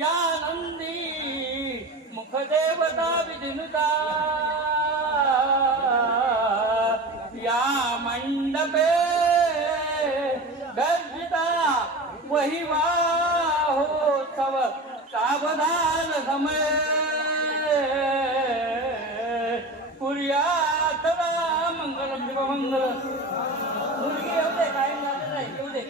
या नंदी मुखदेवता विधिनुता या मंडपे गर्जिता वही हो तव सावधान समय कुर्यात मंगलम शिवमंगल मुलगी येऊ दे काय झालं नाही येऊ दे